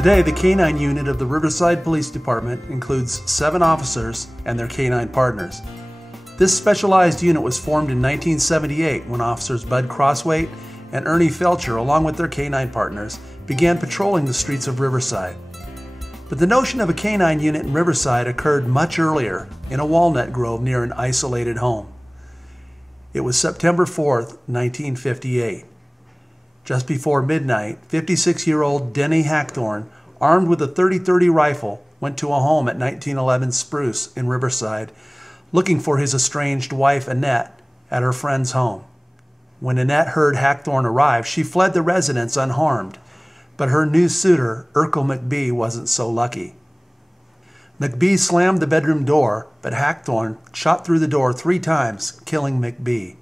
Today, the K-9 unit of the Riverside Police Department includes 7 officers and their K-9 partners. This specialized unit was formed in 1978 when officers Bud Crosswaite and Ernie Felcher, along with their K-9 partners, began patrolling the streets of Riverside. But the notion of a K-9 unit in Riverside occurred much earlier in a walnut grove near an isolated home. It was September 4th, 1958. Just before midnight, 56-year-old Denny Hackthorne, armed with a .30-30 rifle, went to a home at 1911 Spruce in Riverside, looking for his estranged wife Annette at her friend's home. When Annette heard Hackthorne arrive, she fled the residence unharmed, but her new suitor, Urkel McBee, wasn't so lucky. McBee slammed the bedroom door, but Hackthorne shot through the door 3 times, killing McBee.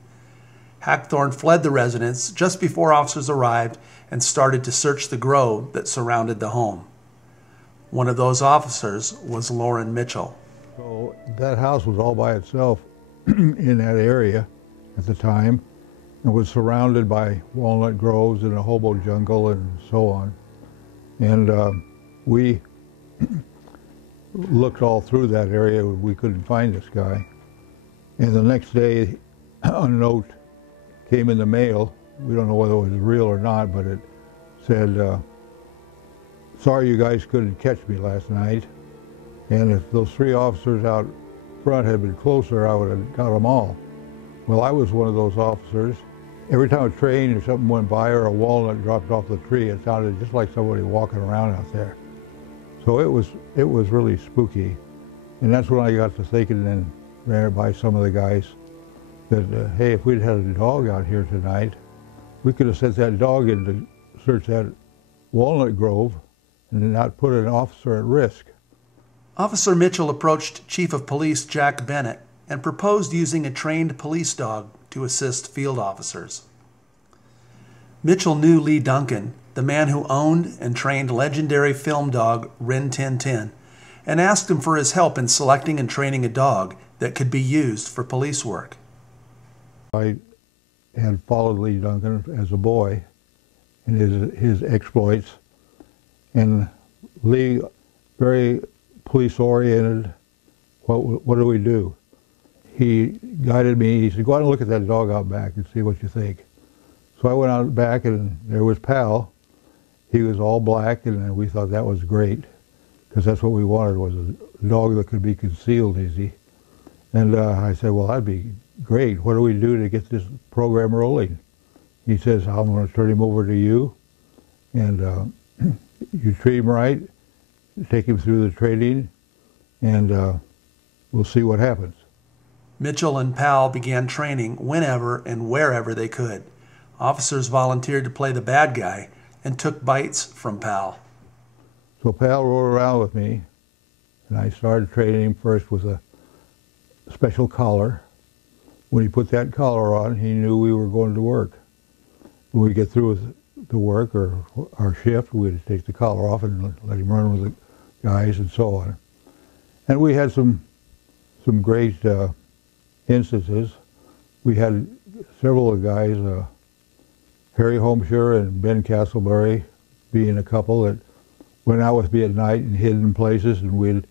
Hackthorne fled the residence just before officers arrived and started to search the grove that surrounded the home. One of those officers was Loren Mitchell. So that house was all by itself in that area at the time. It was surrounded by walnut groves and a hobo jungle and so on. And we looked all through that area. We couldn't find this guy. And the next day, a note came in the mail. We don't know whether it was real or not, but it said, sorry you guys couldn't catch me last night. And if those 3 officers out front had been closer, I would have got them all. Well, I was one of those officers. Every time a train or something went by or a walnut dropped off the tree, it sounded just like somebody walking around out there. So it was really spooky. And that's when I got to thinking and ran it by some of the guys that, hey, if we'd had a dog out here tonight, we could have sent that dog in to search that walnut grove and not put an officer at risk. Officer Mitchell approached Chief of Police Jack Bennett and proposed using a trained police dog to assist field officers. Mitchell knew Lee Duncan, the man who owned and trained legendary film dog Rin Tin Tin, and asked him for his help in selecting and training a dog that could be used for police work. I had followed Lee Duncan as a boy and his exploits, and Lee, very police-oriented. What do we do? He guided me. He said, go out and look at that dog out back and see what you think. So I went out back, and there was Pal. He was all black, and we thought that was great, because that's what we wanted, was a dog that could be concealed easy. And I said, well, that'd be great. What do we do to get this program rolling? He says, I'm going to turn him over to you, and you treat him right, take him through the training, and we'll see what happens. Mitchell and Pal began training whenever and wherever they could. Officers volunteered to play the bad guy and took bites from Pal. So Pal rode around with me, and I started training him first with a special collar. When he put that collar on, he knew we were going to work. When we get through with the work or our shift, we'd take the collar off and let him run with the guys and so on. And we had some great instances. We had several of the guys, Harry Homeshire and Ben Castleberry being a couple that went out with me at night and hid in places, and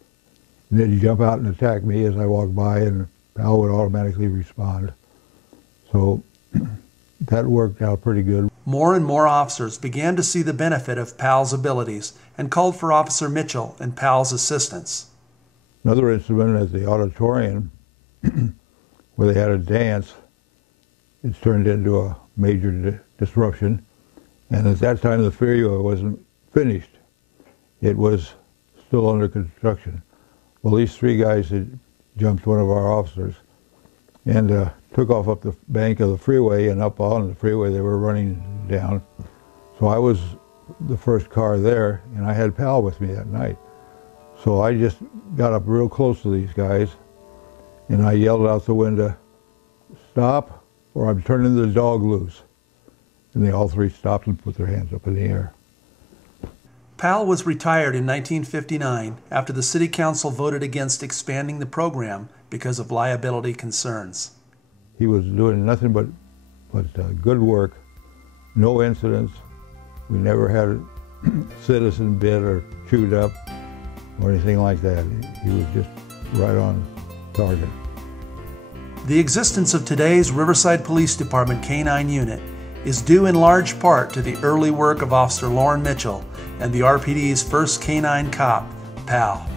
they'd jump out and attack me as I walked by, and Pal would automatically respond. So that worked out pretty good. More and more officers began to see the benefit of Pal's abilities and called for Officer Mitchell and Pal's assistance. Another incident at the auditorium where they had a dance, it's turned into a major disruption. And at that time, the freeway wasn't finished. It was still under construction. Well, these 3 guys had jumped one of our officers and took off up the bank of the freeway, and up on the freeway they were running down. So I was the first car there, and I had Pal with me that night. So I just got up real close to these guys, and I yelled out the window, stop, or I'm turning the dog loose. And they all 3 stopped and put their hands up in the air. Pal was retired in 1959 after the City Council voted against expanding the program because of liability concerns. He was doing nothing but good work, no incidents. We never had citizen bit or chewed up or anything like that. He was just right on target. The existence of today's Riverside Police Department K-9 unit is due in large part to the early work of Officer Loren Mitchell and the RPD's first K-9 cop, Pal.